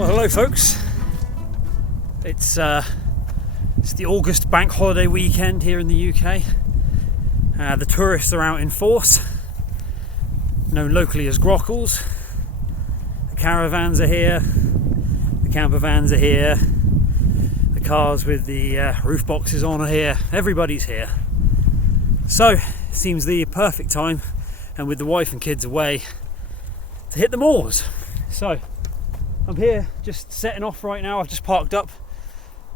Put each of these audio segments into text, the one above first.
Well, hello folks. It's the August bank holiday weekend here in the UK. The tourists are out in force, known locally as grockles. The caravans are here, the camper vans are here, the cars with the roof boxes on are here, everybody's here. So, it seems the perfect time, and with the wife and kids away, to hit the moors. So, I'm here just setting off right now. I've just parked up.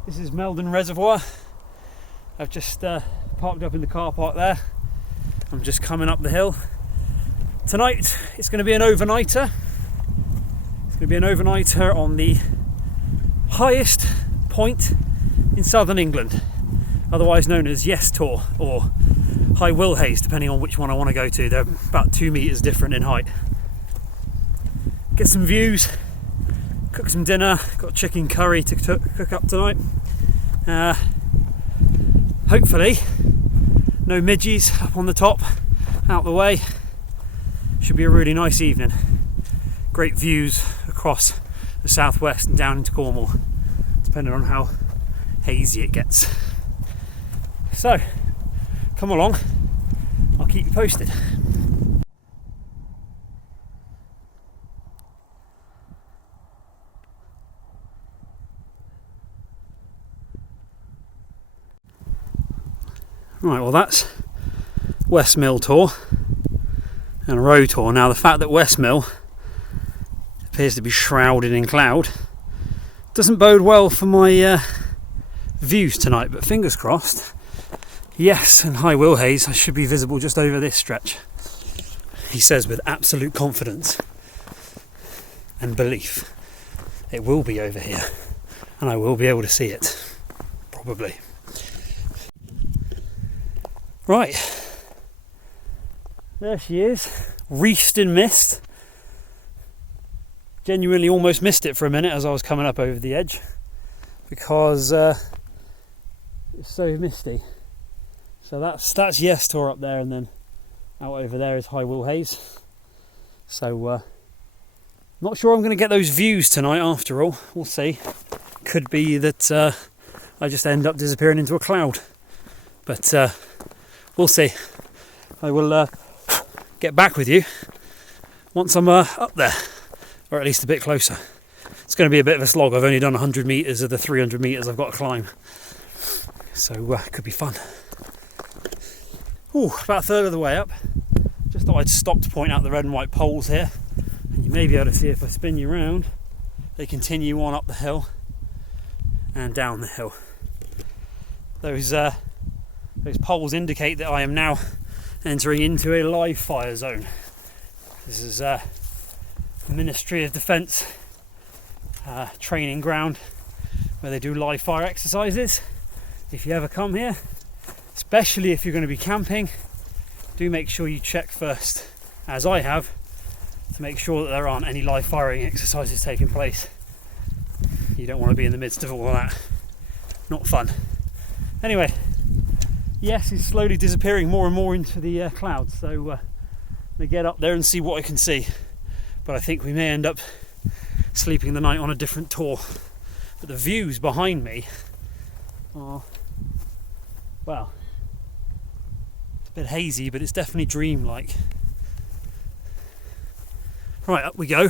This is Meldon Reservoir. I've just parked up in the car park there. I'm just coming up the hill. Tonight it's going to be an overnighter. It's going to be an overnighter on the highest point in southern England, otherwise known as Yes Tor or High Willhays, depending on which one I want to go to. They're about 2 meters different in height. Get some views. Cook some dinner, got chicken curry to cook up tonight. Hopefully, no midges up on the top, out the way. Should be a really nice evening. Great views across the southwest and down into Cornwall, depending on how hazy it gets. So, come along, I'll keep you posted. Right, well that's West Mill Tor and Row Tor. Now the fact that West Mill appears to be shrouded in cloud doesn't bode well for my views tonight, but fingers crossed. Yes, and High Willhays should be visible just over this stretch, he says with absolute confidence and belief. It will be over here and I will be able to see it, probably. Right, there she is, wreathed in mist. Genuinely almost missed it for a minute as I was coming up over the edge because it's so misty. So that's Yes Tor up there, and then out over there is High Willhays. So not sure I'm going to get those views tonight after all. We'll see. Could be that I just end up disappearing into a cloud, but we'll see. I will get back with you once I'm up there, or at least a bit closer. It's going to be a bit of a slog. I've only done 100 metres of the 300 metres I've got to climb, so it could be fun. Ooh, about a third of the way up. Just thought I'd stop to point out the red and white poles here, and you may be able to see if I spin you round, they continue on up the hill and down the hill. Those poles indicate that I am now entering into a live fire zone. This is the Ministry of Defence training ground where they do live fire exercises. If you ever come here, especially if you're going to be camping, do make sure you check first, as I have, to make sure that there aren't any live firing exercises taking place. You don't want to be in the midst of all of that. Not fun. Anyway, Yes is slowly disappearing more and more into the clouds, so I'm going to get up there and see what I can see. But I think we may end up sleeping the night on a different tour. But the views behind me are, well, it's a bit hazy, but it's definitely dreamlike. Right, up we go.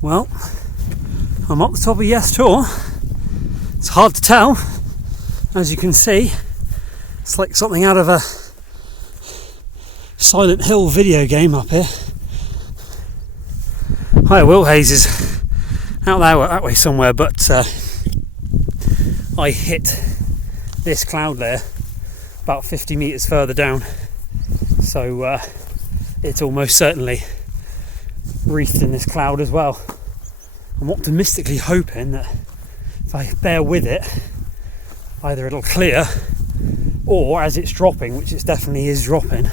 Well, I'm up the top of Yes Tor. It's hard to tell, as you can see. It's like something out of a Silent Hill video game up here. Higher Wilhays is out there that way somewhere, but I hit this cloud layer about 50 metres further down, so it's almost certainly wreathed in this cloud as well. I'm optimistically hoping that if I bear with it, either it'll clear, or as it's dropping, which it definitely is dropping,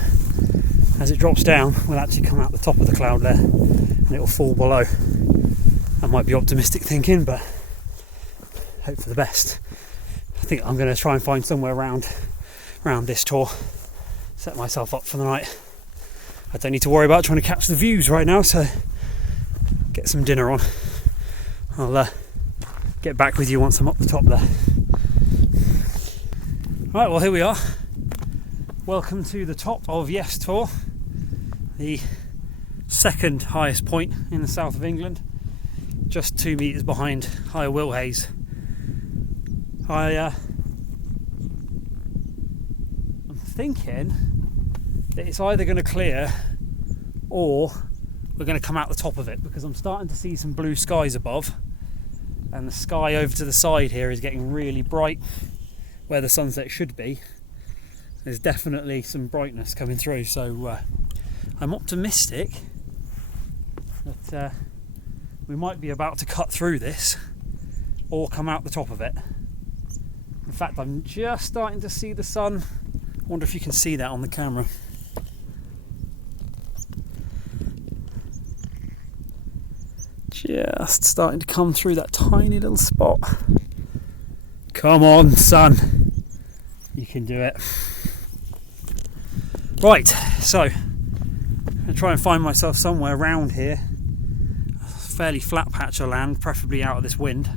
as it drops down, we'll actually come out the top of the cloud there and it'll fall below. That might be optimistic thinking, but hope for the best. I think I'm going to try and find somewhere around this Tor, set myself up for the night. I don't need to worry about trying to catch the views right now, so get some dinner on. I'll get back with you once I'm up the top there. Right, well, here we are. Welcome to the top of Yes Tor, the second highest point in the south of England, just 2 metres behind Higher Wilhays. I'm thinking that it's either going to clear or we're going to come out the top of it, because I'm starting to see some blue skies above, and the sky over to the side here is getting really bright where the sunset should be. There's definitely some brightness coming through, so I'm optimistic that we might be about to cut through this or come out the top of it. In fact, I'm just starting to see the sun. I wonder if you can see that on the camera. Just starting to come through that tiny little spot. Come on, sun. You can do it. Right, so I'm going to try and find myself somewhere around here, a fairly flat patch of land, preferably out of this wind,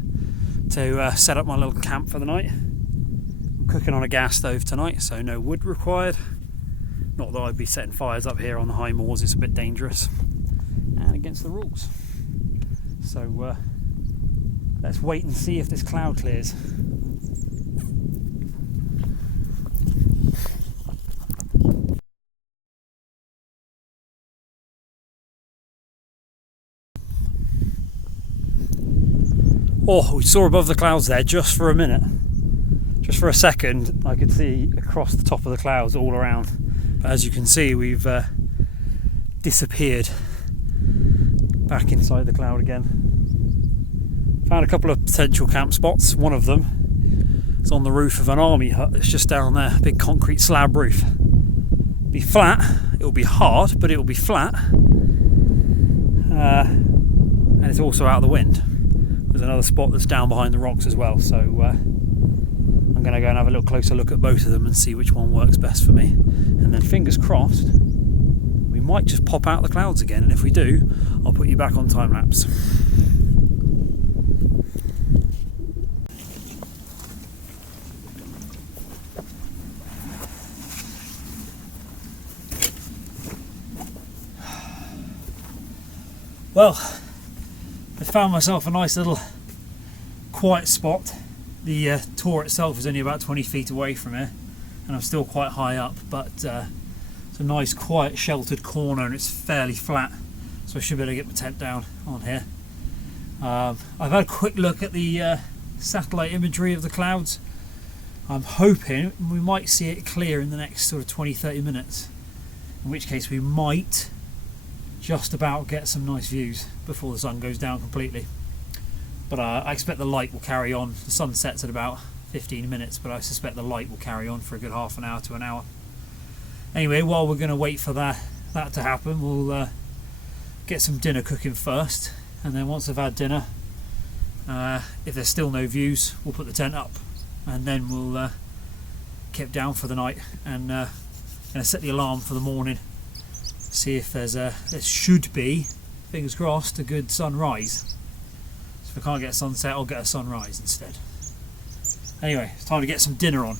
to set up my little camp for the night. I'm cooking on a gas stove tonight, so no wood required. Not that I'd be setting fires up here on the high moors, it's a bit dangerous and against the rules. So let's wait and see if this cloud clears. Oh, we saw above the clouds there just for a minute. Just for a second, I could see across the top of the clouds all around. But as you can see, we've disappeared back inside the cloud again. Found a couple of potential camp spots. One of them is on the roof of an army hut that's just down there, a big concrete slab roof. It'll be flat, it'll be hard, but it'll be flat. And it's also out of the wind. There's another spot that's down behind the rocks as well, so I'm going to go and have a little closer look at both of them and see which one works best for me. And then fingers crossed, we might just pop out the clouds again, and if we do, I'll put you back on time lapse. Well, I found myself a nice little quiet spot. The Tor itself is only about 20 feet away from here, and I'm still quite high up, but it's a nice quiet sheltered corner and it's fairly flat, so I should be able to get my tent down on here. I've had a quick look at the satellite imagery of the clouds. I'm hoping we might see it clear in the next sort of 20-30 minutes, in which case we might just about get some nice views before the sun goes down completely. But I expect the light will carry on. The sun sets at about 15 minutes, but I suspect the light will carry on for a good half an hour to an hour. Anyway, while we're going to wait for that to happen, we'll get some dinner cooking first, and then once I've had dinner, if there's still no views, we'll put the tent up, and then we'll keep down for the night, and gonna set the alarm for the morning. See if there should be, fingers crossed, a good sunrise. So if I can't get a sunset, I'll get a sunrise instead. Anyway, it's time to get some dinner on.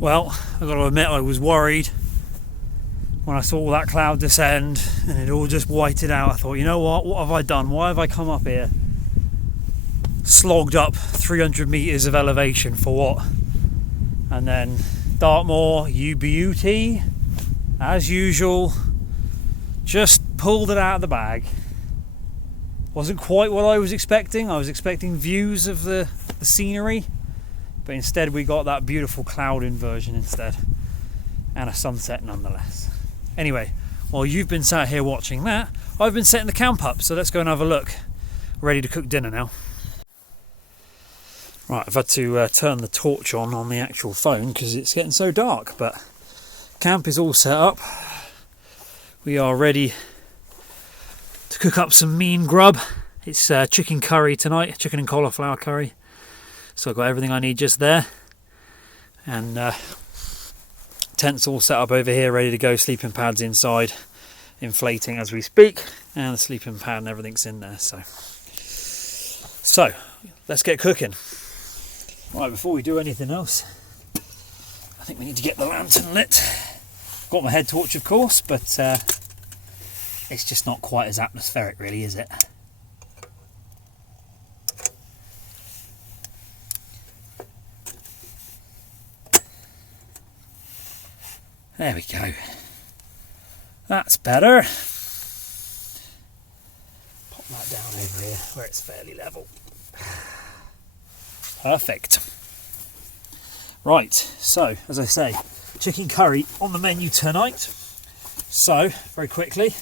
Well, I've got to admit I was worried when I saw that cloud descend and it all just whited out. I thought, you know what have I done? Why have I come up here? Slogged up 300 metres of elevation for what? And then Dartmoor, you beauty, as usual, just pulled it out of the bag. Wasn't quite what I was expecting. I was expecting views of the scenery. But instead we got that beautiful cloud inversion instead, and a sunset nonetheless. Anyway, while you've been sat here watching that, I've been setting the camp up, so let's go and have a look. Ready to cook dinner now. Right, I've had to turn the torch on the actual phone because it's getting so dark, but camp is all set up. We are ready to cook up some mean grub. It's chicken curry tonight, chicken and cauliflower curry. So I've got everything I need just there, and tent's all set up over here, ready to go. Sleeping pads inside, inflating as we speak, and the sleeping pad and everything's in there. So let's get cooking. Right, before we do anything else, I think we need to get the lantern lit. Got my head torch, of course, but it's just not quite as atmospheric, really, is it? There we go. That's better. Pop that down over here where it's fairly level. Perfect. Right, so as I say, chicken curry on the menu tonight. So, very quickly,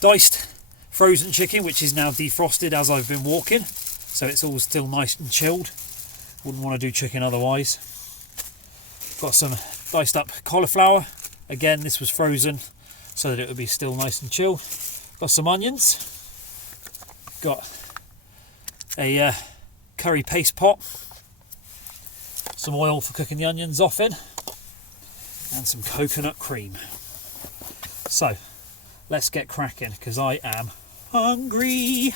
diced frozen chicken, which is now defrosted as I've been walking. So it's all still nice and chilled. Wouldn't want to do chicken otherwise. Got some diced up cauliflower. Again, this was frozen so that it would be still nice and chilled. Got some onions. Got a curry paste pot. Some oil for cooking the onions off in. And some coconut cream. So, let's get cracking because I am hungry.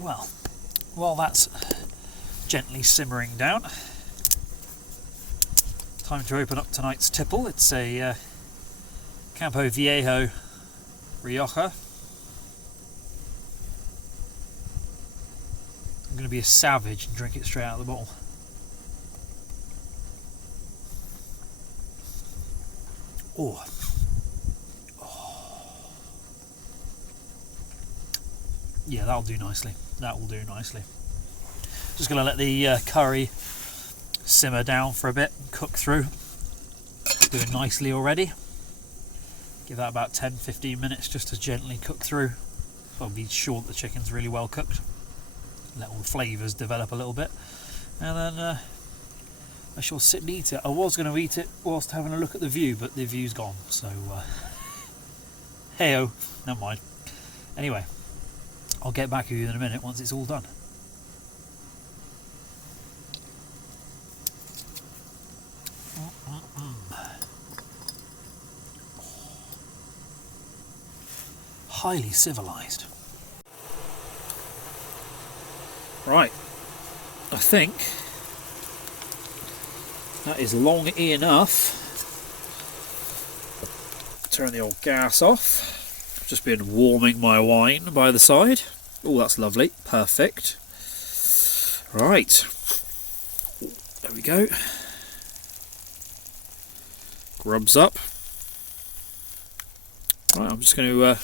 Well, while that's gently simmering down, time to open up tonight's tipple. It's a Campo Viejo Rioja. I'm going to be a savage and drink it straight out of the bottle. Oh. Yeah, that'll do nicely. That will do nicely. Just going to let the curry simmer down for a bit and cook through. Doing nicely already. Give that about 10-15 minutes just to gently cook through. So I'll be sure that the chicken's really well cooked. Let all the flavours develop a little bit. And then I shall sit and eat it. I was going to eat it whilst having a look at the view, but the view's gone. So, hey-oh, never mind. Anyway, I'll get back with you in a minute once it's all done. Highly civilised. Right, I think that is long enough. Turn the old gas off. I've just been warming my wine by the side. Oh, that's lovely. Perfect. Right. There we go. Grubs up. Right, I'm just going to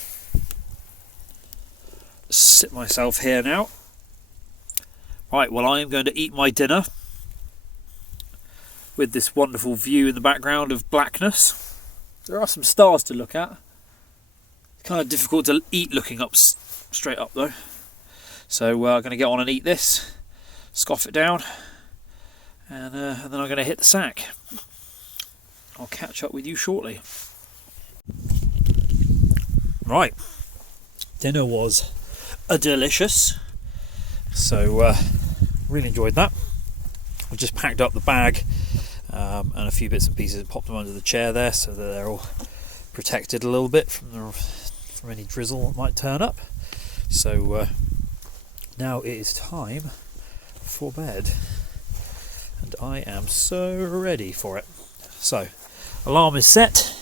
sit myself here now. Right, well, I am going to eat my dinner with this wonderful view in the background of blackness. There are some stars to look at. It's kind of difficult to eat looking up straight up though. So I'm going to get on and eat this, scoff it down, and then I'm going to hit the sack. I'll catch up with you shortly. Right, dinner was delicious. So really enjoyed that. I've just packed up the bag and a few bits and pieces and popped them under the chair there so that they're all protected a little bit from any drizzle that might turn up. So now it is time for bed and I am so ready for it. So alarm is set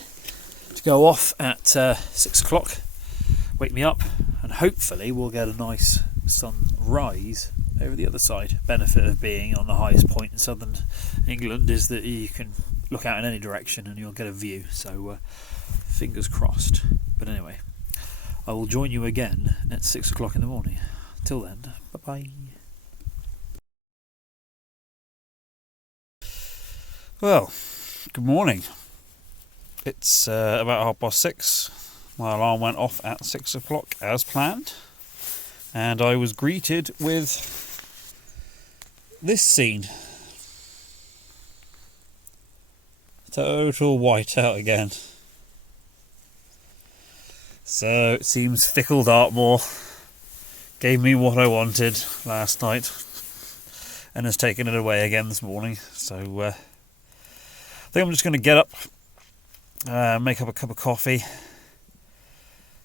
to go off at 6 o'clock. Wake me up and hopefully we'll get a nice sunrise over the other side. Benefit of being on the highest point in southern England is that you can look out in any direction and you'll get a view, so fingers crossed. But anyway, I will join you again at 6 o'clock in the morning. Till then, bye bye. Well, good morning. It's about 6:30. My alarm went off at 6 o'clock as planned. And I was greeted with this scene. Total whiteout again. So it seems fickle Dartmoor gave me what I wanted last night and has taken it away again this morning. So I think I'm just going to get up, make up a cup of coffee,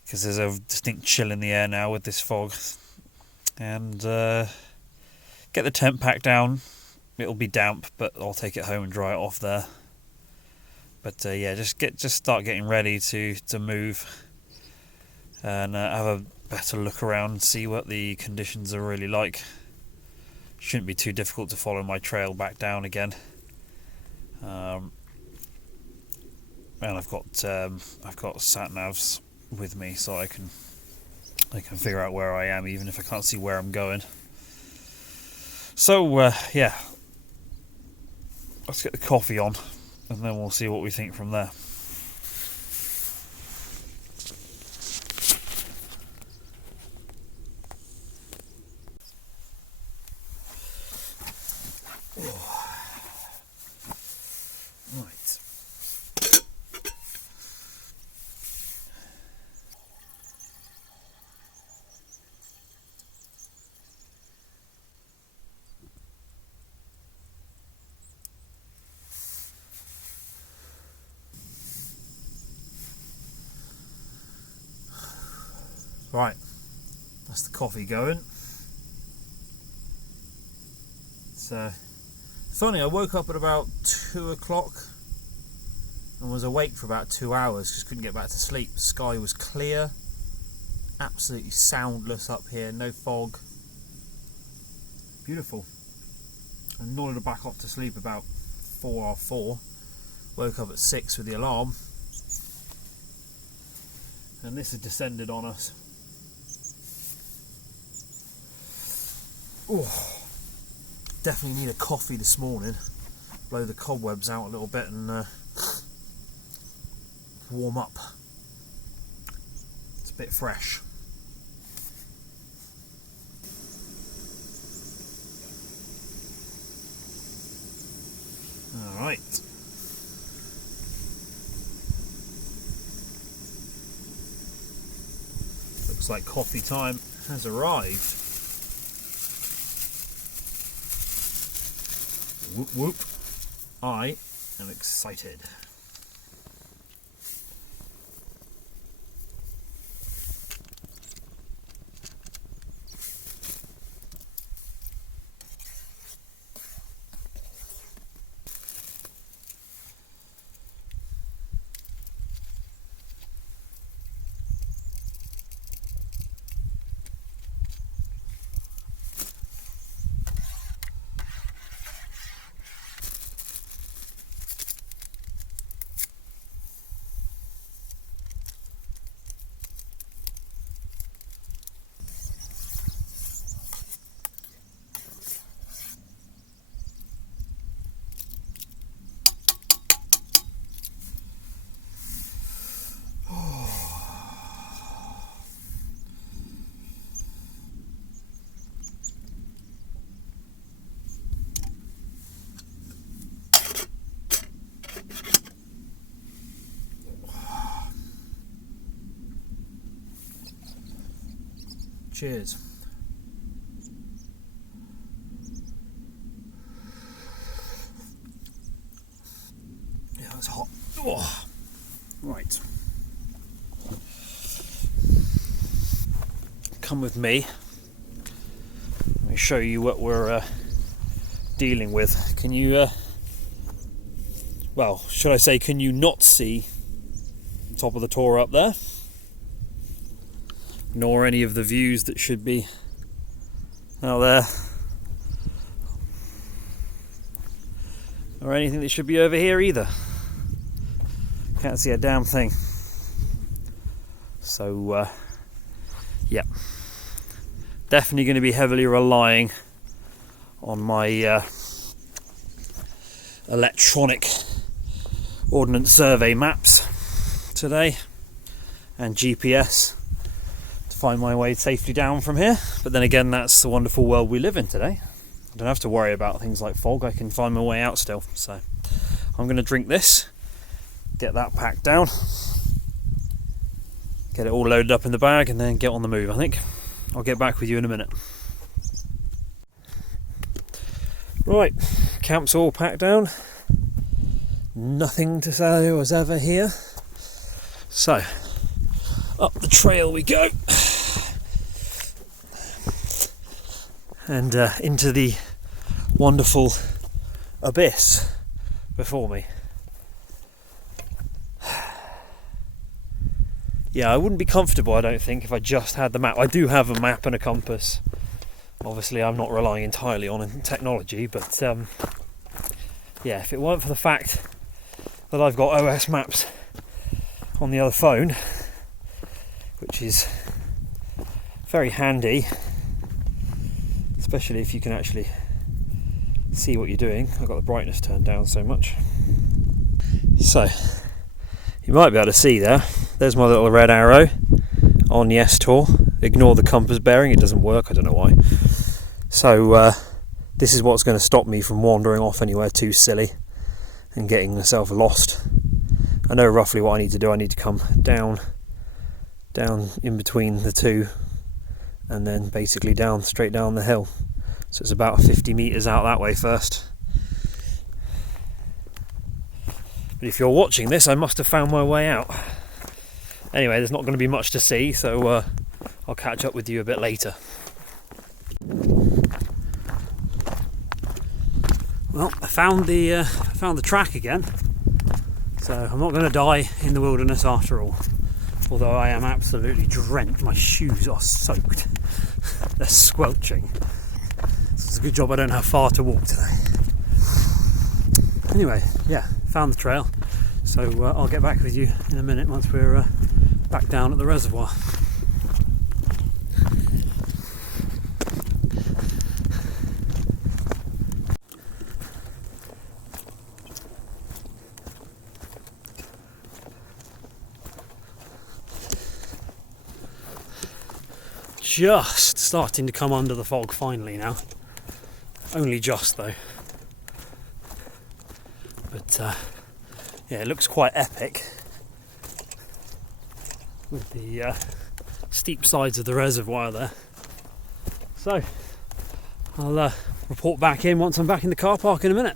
because there's a distinct chill in the air now with this fog, and get the tent packed down. It'll be damp, but I'll take it home and dry it off there. But yeah, just start getting ready to move and have a better look around and see what the conditions are really like. Shouldn't be too difficult to follow my trail back down again. And I've got sat navs with me, so I can figure out where I am even if I can't see where I'm going. So yeah, let's get the coffee on and then we'll see what we think from there. Right, that's the coffee going. It's funny, I woke up at about 2 o'clock and was awake for about 2 hours, just couldn't get back to sleep. The sky was clear, absolutely soundless up here, no fog. Beautiful. I nodded back off to sleep about 4:04. Woke up at 6 with the alarm, and this has descended on us. Oh, definitely need a coffee this morning. Blow the cobwebs out a little bit and warm up. It's a bit fresh. All right. Looks like coffee time has arrived. Whoop whoop. I am excited. Cheers. Yeah, that's hot. Oh. Right. Come with me. Let me show you what we're dealing with. Can you, well, should I say, can you not see the top of the Tor up there? Nor any of the views that should be out there, or anything that should be over here either. Can't see a damn thing. So yeah, definitely going to be heavily relying on my electronic ordnance survey maps today and GPS find my way safely down from here. But then again, that's the wonderful world we live in today. I don't have to worry about things like fog. I can find my way out still. So I'm going to drink this, get that packed down, get it all loaded up in the bag, and then get on the move. I think I'll get back with you in a minute. Right, camp's all packed down. Nothing to say was ever here. So up the trail we go, and into the wonderful abyss before me. Yeah, I wouldn't be comfortable, I don't think, if I just had the map. I do have a map and a compass. Obviously I'm not relying entirely on technology, but yeah, if it weren't for the fact that I've got OS maps on the other phone, which is very handy, especially if you can actually see what you're doing. I've got the brightness turned down so much. So, you might be able to see there's my little red arrow on Yes Tor. Ignore the compass bearing, it doesn't work, I don't know why. So, this is what's going to stop me from wandering off anywhere too silly and getting myself lost. I know roughly what I need to do. I need to come down in between the two, and then basically straight down the hill. So it's about 50 metres out that way first. But if you're watching this, I must have found my way out. Anyway, there's not going to be much to see, so I'll catch up with you a bit later. Well, I found the track again, so I'm not going to die in the wilderness after all. Although I am absolutely drenched, my shoes are soaked. They're squelching. So it's a good job I don't have far to walk today. Anyway, yeah, found the trail. So I'll get back with you in a minute once we're back down at the reservoir. Just starting to come under the fog finally now. Only just though. But yeah, it looks quite epic with the steep sides of the reservoir there. So I'll report back in once I'm back in the car park in a minute.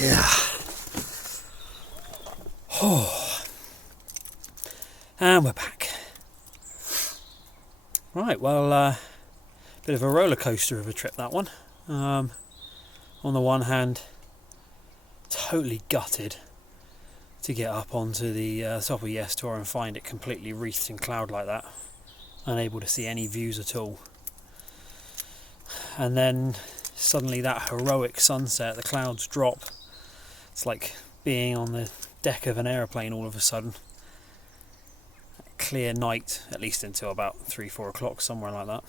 Yeah. Oh. And we're back. Right, well, bit of a roller coaster of a trip, that one. On the one hand, totally gutted to get up onto the top of Yes Tor and find it completely wreathed in cloud like that, unable to see any views at all. And then suddenly that heroic sunset, the clouds drop. It's like being on the deck of an aeroplane all of a sudden. Clear night, at least until about 3-4 o'clock, somewhere like that.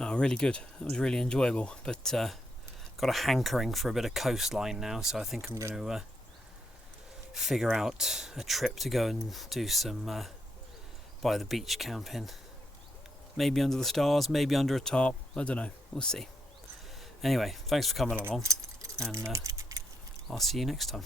Oh, really good. It was really enjoyable, but got a hankering for a bit of coastline now, so I think I'm going to figure out a trip to go and do some by the beach camping. Maybe under the stars, maybe under a tarp, I don't know, we'll see. Anyway, thanks for coming along, and I'll see you next time.